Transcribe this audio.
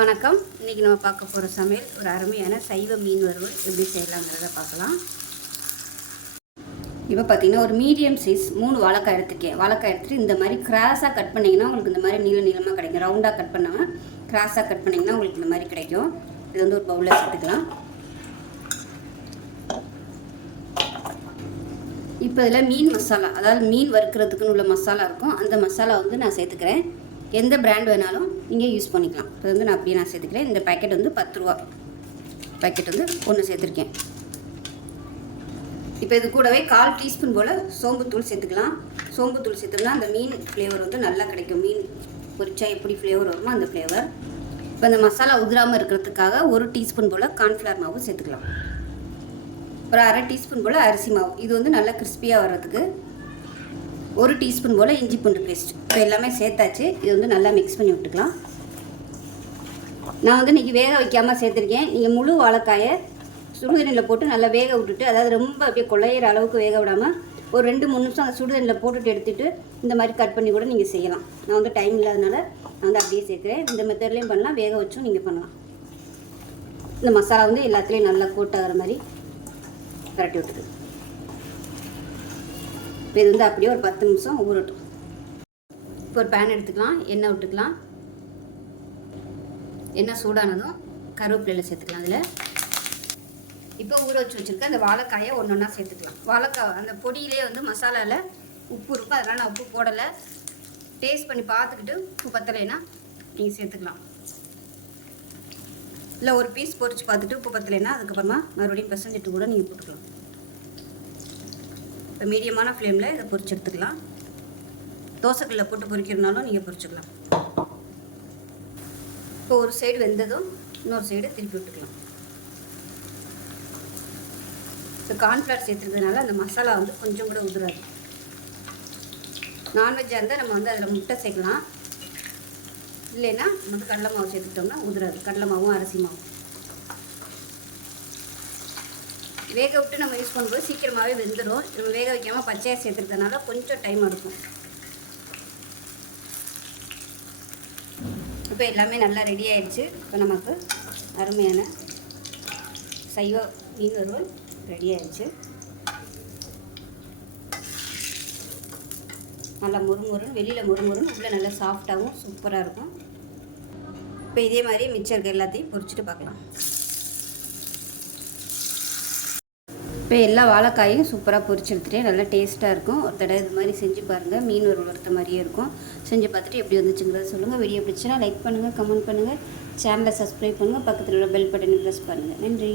வணக்கம். இன்றைக்கி நம்ம பார்க்க போகிற சமையல் ஒரு அருமையான சைவ மீன் வறுவல் எப்படி செய்யலாங்கிறத பார்க்கலாம். இப்போ பார்த்தீங்கன்னா ஒரு மீடியம் சைஸ் மூணு வாழைக்காய் எடுத்துக்கேன் வாழைக்காய் எடுத்துகிட்டு இந்த மாதிரி கிராஸாக கட் பண்ணிங்கன்னா உங்களுக்கு இந்த மாதிரி நீள நீளமாக கிடைக்கும். ரவுண்டாக கட் பண்ணாமல் கிராஸாக கட் பண்ணிங்கன்னா உங்களுக்கு இந்த மாதிரி கிடைக்கும். இது வந்து ஒரு பவுலில் சேர்த்துக்கலாம். இப்போ இதில் மீன் மசாலா அதாவது மீன் வறுக்கிறதுக்குன்னு உள்ள மசாலா இருக்கும். அந்த மசாலா வந்து நான் சேர்த்துக்கிறேன். எந்த பிராண்ட் வேணாலும் நீங்கள் யூஸ் பண்ணிக்கலாம். இப்போ வந்து நான் அப்படியே நான் சேர்த்துக்கிறேன். இந்த பேக்கெட் வந்து பத்து ரூபா. பேக்கெட் வந்து ஒன்று சேர்த்துருக்கேன். இப்போ இது கூடவே கால் டீஸ்பூன் போல் சோம்புத்தூள் சேர்த்துக்கலாம். சோம்புத்தூள் சேர்த்தோம்னா அந்த மீன் ஃப்ளேவர் வந்து நல்லா கிடைக்கும். மீன் பொரிச்சா எப்படி ஃப்ளேவர் வருமோ அந்த ஃப்ளேவர் இப்போ இந்த மசாலா உதிராமல் இருக்கிறதுக்காக ஒரு டீஸ்பூன் போல் கார்ன்ஃப்ளவர் மாவு சேர்த்துக்கலாம். ஒரு அரை டீஸ்பூன் போல் அரிசி மாவு. இது வந்து நல்லா கிறிஸ்பியாக வர்றதுக்கு ஒரு டீஸ்பூன் போல் இஞ்சி பூண்டு பேஸ்ட். இப்போ எல்லாமே சேர்த்தாச்சு. இது வந்து நல்லா மிக்ஸ் பண்ணி விட்டுக்கலாம். நான் வந்து இன்றைக்கி வேக வைக்காமல் சேர்த்துருக்கேன். நீங்கள் முழு வாழைக்காயை சுடுதண்ணியில் போட்டு நல்லா வேக விட்டுட்டு அதாவது ரொம்ப அப்படியே கொள்ளையிற அளவுக்கு வேக விடாமல் ஒரு ரெண்டு மூணு நிமிஷம் அந்த சுடுதண்ணியில் போட்டுட்டு எடுத்துகிட்டு இந்த மாதிரி கட் பண்ணி கூட நீங்கள் செய்யலாம். நான் வந்து டைம் இல்லாதனால நான் வந்து அப்படியே சேர்க்குறேன். இந்த மெத்தட்லேயும் பண்ணலாம். வேக வச்சும் நீங்கள் பண்ணலாம். இந்த மசாலா வந்து எல்லாத்துலேயும் நல்லா கோட்டாகிற மாதிரி பரட்டி விட்டுருக்கு இப்போ இது வந்து அப்படியே ஒரு பத்து நிமிஷம் ஊறட்டும். இப்போ ஒரு பேன் எடுத்துக்கலாம் எண்ணெய் விட்டுக்கலாம். எண்ணெய் சூடானதும் கருவேப்பிலையில் சேர்த்துக்கலாம் அதில். இப்போ ஊற வச்சு வச்சுருக்க அந்த வாழைக்காயை ஒன்று ஒன்றா சேர்த்துக்கலாம். வாழைக்காய் அந்த பொடியிலே வந்து மசாலாவில் உப்பு இருக்கும். அதனால் நான் உப்பு போடலை. டேஸ்ட் பண்ணி பார்த்துக்கிட்டு உப்பு பத்தலைன்னா நீங்கள் சேர்த்துக்கலாம். இல்லை ஒரு பீஸ் பொறிச்சு பார்த்துட்டு உப்பு பத்தலைன்னா அதுக்கப்புறமா மறுபடியும் பிசைஞ்சிட்டு கூட நீங்கள் போட்டுக்கலாம். இப்போ மீடியமான ஃப்ளேமில் இதை பொறிச்சு எடுத்துக்கலாம். தோசைக்கல்லில் போட்டு பொறிக்கிறனாலும் நீங்கள் பொறிச்சுக்கலாம். இப்போ ஒரு சைடு வெந்ததும் இன்னொரு சைடு திருப்பி விட்டுக்கலாம். இப்போ கார்ன்ஃப்ளவர் சேர்த்துருக்கிறதுனால அந்த மசாலா வந்து கொஞ்சம் கூட உதிராது. நான்வெஜ்ஜாக இருந்தால் நம்ம வந்து அதில் முட்டை சேர்க்கலாம். இல்லைன்னா நம்ம வந்து கடலை மாவு சேர்த்துக்கிட்டோம்னா உதிராது. கடலை மாவும் அரிசி மாவும். வேக விட்டு நம்ம யூஸ் பண்ணும்போது சீக்கிரமாகவே வெந்துடும் நம்ம வேக வைக்காமல் பச்சையாக சேர்த்துருக்கனால கொஞ்சம் டைம் எடுக்கும். இப்போ எல்லாமே நல்லா ரெடி ஆயிடுச்சு. இப்போ நமக்கு அருமையான சைவ மீன் வறுவல் ரெடி ஆயிடுச்சு. நல்லா முறுமுறுன்னு வெளியில் முறுமுறுன்னு உள்ளே நல்லா சாஃப்டாகவும் சூப்பராக இருக்கும். இப்போ இதே மாதிரி மிச்சம் இருக்க எல்லாத்தையும் பொரிச்சிட்டு பார்க்கலாம். இப்போ எல்லா வாழைக்காயும் சூப்பராக பொறிச்சு எடுத்துகிட்டே நல்லா டேஸ்ட்டாக இருக்கும். ஒரு தடவை இது மாதிரி செஞ்சு பாருங்கள் மீன் ஒரு வறுத்த மாதிரியே இருக்கும். செஞ்சு பார்த்துட்டு எப்படி வந்துச்சுங்கிறத சொல்லுங்கள் வீடியோ பிடிச்சினா லைக் பண்ணுங்கள் கமெண்ட் பண்ணுங்கள் சேனலை சப்ஸ்கிரைப் பண்ணுங்கள் பக்கத்தில் உள்ள பெல் பட்டனை ப்ரெஸ் பண்ணுங்கள் நன்றி.